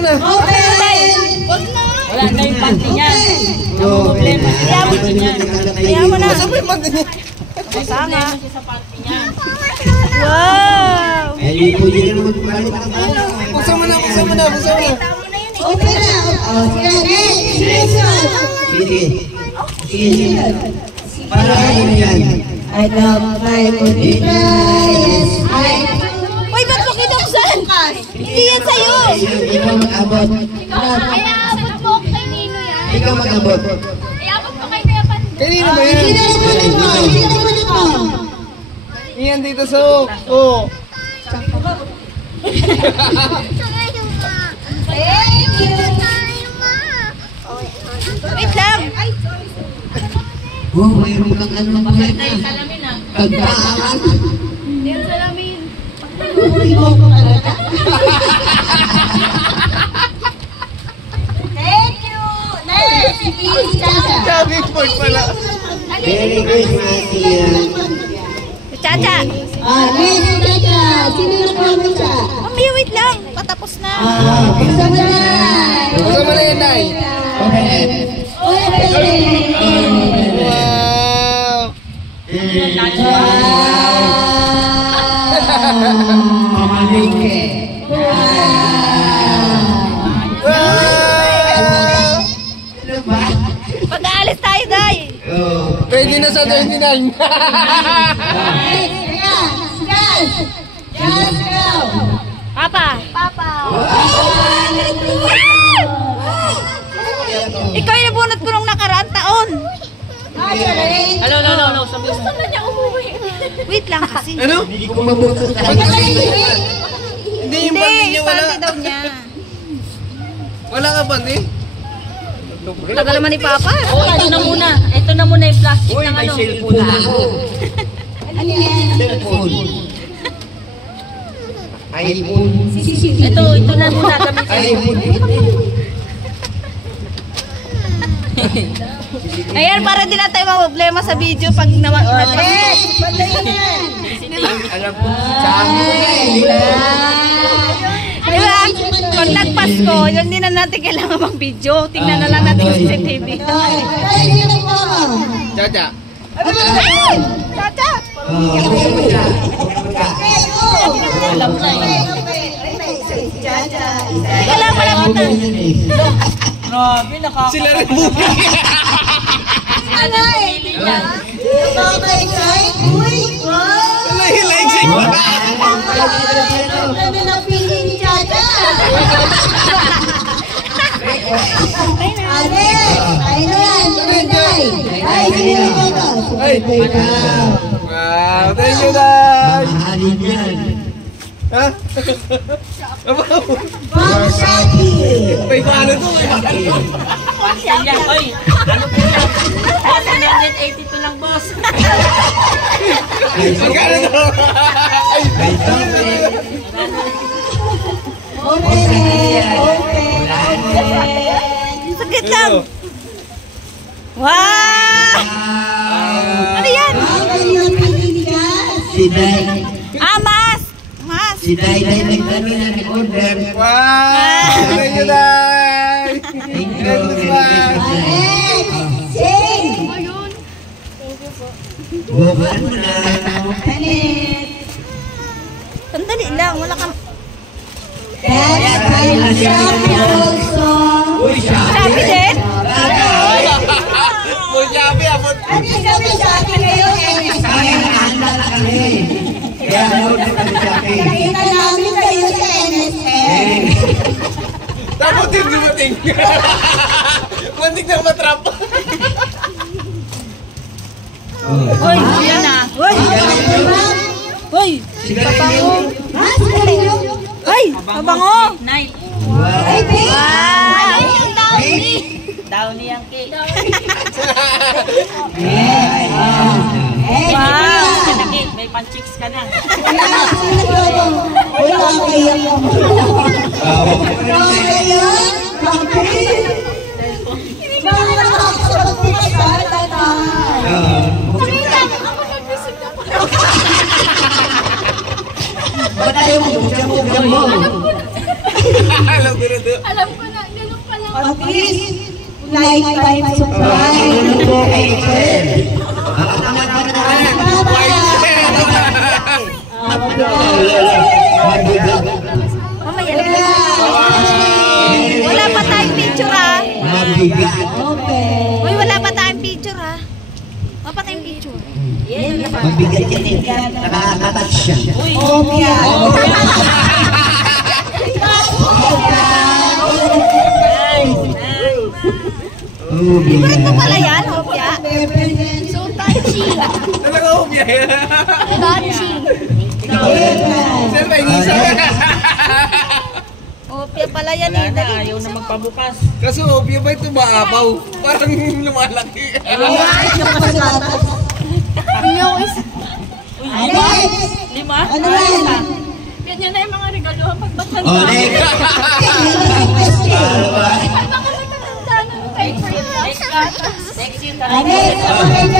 mo na. Wag na. Wala na yung panty niya. Ang problema siya sa panty niya. Kaya mo na. Saan yung panty niya? Kasama siya sa panty niya. Wow! Buksan mo na. Okay na. Sige. Para yan. I love my Bonita. Yes, I do. Uy, ba't mo kinuksan? Hindi yan sa'yo. Ikaw mag-abot. Kaya abot mo kay Nino yan. Ikaw mag-abot. Kaya abot mo kay Kuya Pando. Kanino ba yan? Sino naman ito? Iyan dito sa oh. Wait lang. Oh, mayroon kang ano ba yan? Salamin ah. Pagdaan. Hindi yung salamin. Thank you. Next. Sabi po pala. Merry Christmas, Ian. Chacha. Next, Chacha. Sino na po ang isa? Mami, wait lang. Patapos na. Buksan mo na. Buksan mo na yan, Nay. Wow. Pag-aalis tayo, Day. Pwede na sa 29. Papa. Ikaw yung nabunot ko nung nakaraang taon. Hello. Gusto na niya umuwi. Wait lang kasi. Ano? Hindi ko mabuto sa Hindi yung panty niya wala. panty daw niya. Wala ka panty? Tagal naman ni Papa. Oh, ito na muna. Ito na muna yung plastic ng ano. cellphone ako. Cellphone. iPhone. Ito na muna. Gamitin. Ayan, para din na tayo problema sa video pag naman. Alam ko, sa amin. Diba? Pag nagpasko, yun din na natin kailangan mag-video. Tingnan na lang natin yung CCTV. Chacha. Chacha! Alam na yun. Kailangan pala kita. Grabe, nakaka... Sila rin bumi. Ano eh? Hilay siya. Wow, thank you, Day. Mahalin yan. Ha? May paano to? Pansin niya. Oy, ano po yan? 782 lang, boss. Magkano to? Sakit lang. Wow! Ano yan? Si Day. Mas! Si Day nagdami na order. Wow! Thank you, Day. Thank you. Bukan mo na. Sandali lang, wala kang... Uy, Sabi din? Sabi, abot. Kaya nakahanda na kami. Kaya nanood na kami sa akin. Tapos din dumating. Muntik na matrap. Oy, yan na. Hoy! Pabango! Hoy! Pabango! Night. Wow! Downy ang cake. Wow! May pan-chicks ka na. Ba't ayaw mo? Buksan mo. Alam ko na to. Alam ko na, ganun pala. At least, lifetime supply. Ano po kay Chen? Mamaya na. Wala pa tayong picture ha. Okay. Uy, wala pa tayong picture ha. Wala pa tayong picture. Mabigat yan eh. Nakakatat siya. Opia. Favorite mo pala yan, Hopya? So touchy. Talaga ko biya. Touchy. Sir, may isa. Hopya pala yan Wala eh. na, Dali. ayaw na magpabukas. Kaso, Opia ba ito maapaw? Parang lumalaki. Yung is... Lima? Ano yan? Ganyan na yung mga regalo pagbatanda. Oh, next. Ay, baka matanda na. Next yun ka. Next.